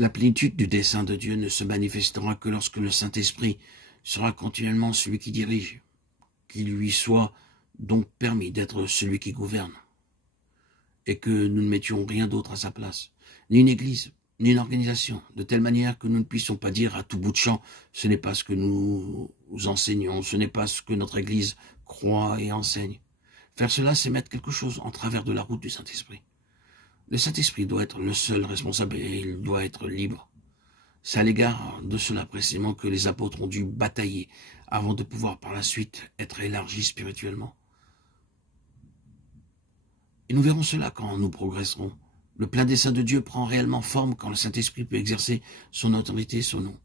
La plénitude du dessein de Dieu ne se manifestera que lorsque le Saint-Esprit sera continuellement celui qui dirige, qu'il lui soit donc permis d'être celui qui gouverne, et que nous ne mettions rien d'autre à sa place, ni une église, ni une organisation, de telle manière que nous ne puissions pas dire à tout bout de champ, ce n'est pas ce que nous enseignons, ce n'est pas ce que notre église croit et enseigne. Faire cela, c'est mettre quelque chose en travers de la route du Saint-Esprit. Le Saint-Esprit doit être le seul responsable et il doit être libre. C'est à l'égard de cela précisément que les apôtres ont dû batailler avant de pouvoir par la suite être élargis spirituellement. Et nous verrons cela quand nous progresserons. Le plein dessein de Dieu prend réellement forme quand le Saint-Esprit peut exercer son autorité sur nous.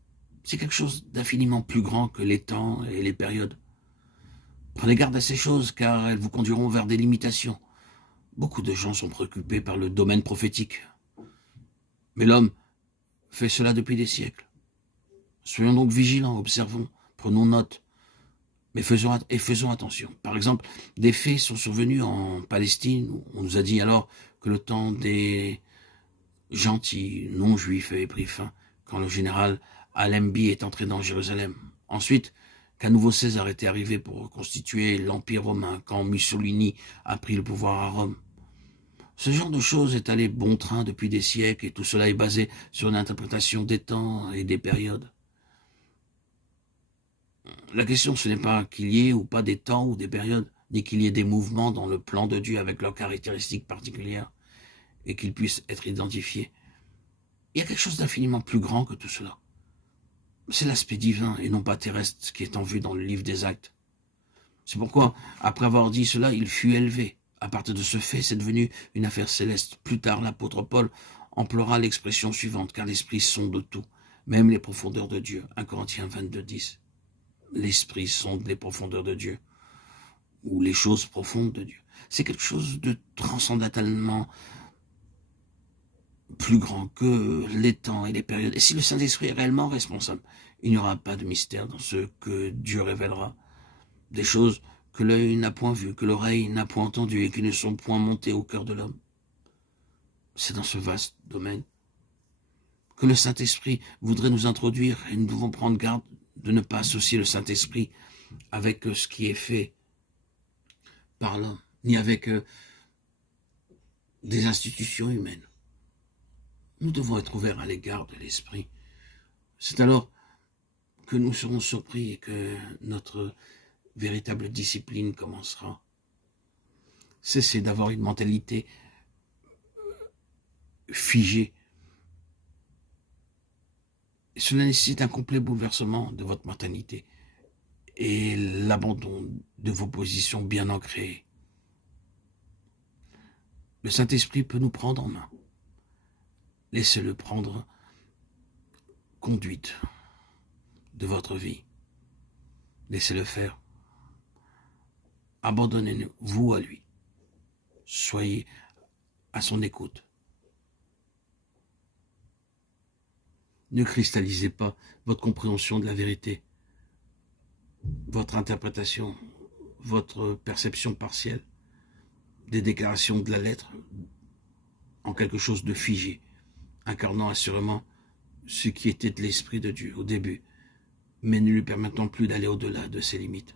C'est quelque chose d'infiniment plus grand que les temps et les périodes. Prenez garde à ces choses car elles vous conduiront vers des limitations. Beaucoup de gens sont préoccupés par le domaine prophétique. Mais l'homme fait cela depuis des siècles. Soyons donc vigilants, observons, prenons note, mais faisons attention. Par exemple, des faits sont survenus en Palestine, où on nous a dit alors que le temps des gentils non-juifs avait pris fin, quand le général Allenby est entré dans Jérusalem. Ensuite, qu'un nouveau César était arrivé pour reconstituer l'Empire romain, quand Mussolini a pris le pouvoir à Rome. Ce genre de choses est allé bon train depuis des siècles et tout cela est basé sur une interprétation des temps et des périodes. La question, ce n'est pas qu'il y ait ou pas des temps ou des périodes, ni qu'il y ait des mouvements dans le plan de Dieu avec leurs caractéristiques particulières et qu'ils puissent être identifiés. Il y a quelque chose d'infiniment plus grand que tout cela. C'est l'aspect divin et non pas terrestre qui est en vue dans le livre des Actes. C'est pourquoi, après avoir dit cela, il fut élevé. À partir de ce fait, c'est devenu une affaire céleste. Plus tard, l'apôtre Paul emploiera l'expression suivante, car l'Esprit sonde tout, même les profondeurs de Dieu. 1 Corinthiens 22, 10. L'Esprit sonde les profondeurs de Dieu, ou les choses profondes de Dieu. C'est quelque chose de transcendatalement plus grand que les temps et les périodes. Et si le Saint-Esprit est réellement responsable, il n'y aura pas de mystère dans ce que Dieu révélera. Des choses que l'œil n'a point vues, que l'oreille n'a point entendues et qui ne sont point montées au cœur de l'homme. C'est dans ce vaste domaine que le Saint-Esprit voudrait nous introduire et nous devons prendre garde de ne pas associer le Saint-Esprit avec ce qui est fait par l'homme, ni avec des institutions humaines. Nous devons être ouverts à l'égard de l'Esprit. C'est alors que nous serons surpris et que notre véritable discipline commencera. Cessez d'avoir une mentalité figée. Cela nécessite un complet bouleversement de votre mentalité et l'abandon de vos positions bien ancrées. Le Saint-Esprit peut nous prendre en main. Laissez-le prendre conduite de votre vie. Laissez-le faire. Abandonnez-vous à lui. Soyez à son écoute. Ne cristallisez pas votre compréhension de la vérité, votre interprétation, votre perception partielle des déclarations de la lettre en quelque chose de figé, incarnant assurément ce qui était de l'Esprit de Dieu au début, mais ne lui permettant plus d'aller au-delà de ses limites.